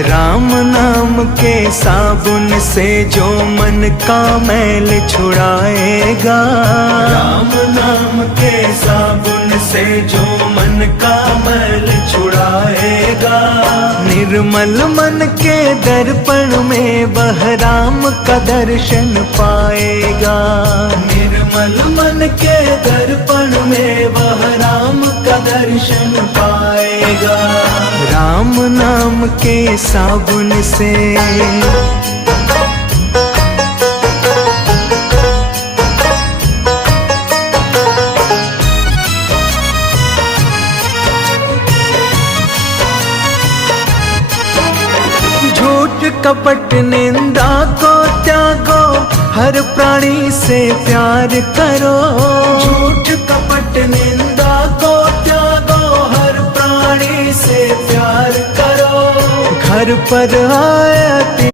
राम नाम के साबुन से जो मन का मैल छुड़ाएगा, राम नाम के साबुन से जो मन का मैल छुड़ाएगा। निर्मल मन के दर्पण में वह राम का दर्शन पाएगा, निर्मल मन के दर्पण में वह राम का दर्शन पाएगा। राम नाम के साबुन से झूठ कपट निंदा को त्यागो, हर प्राणी से प्यार करो। झूठ कपट निंदा को त्यागो, हर प्राणी से प्यार करो। घर पर आए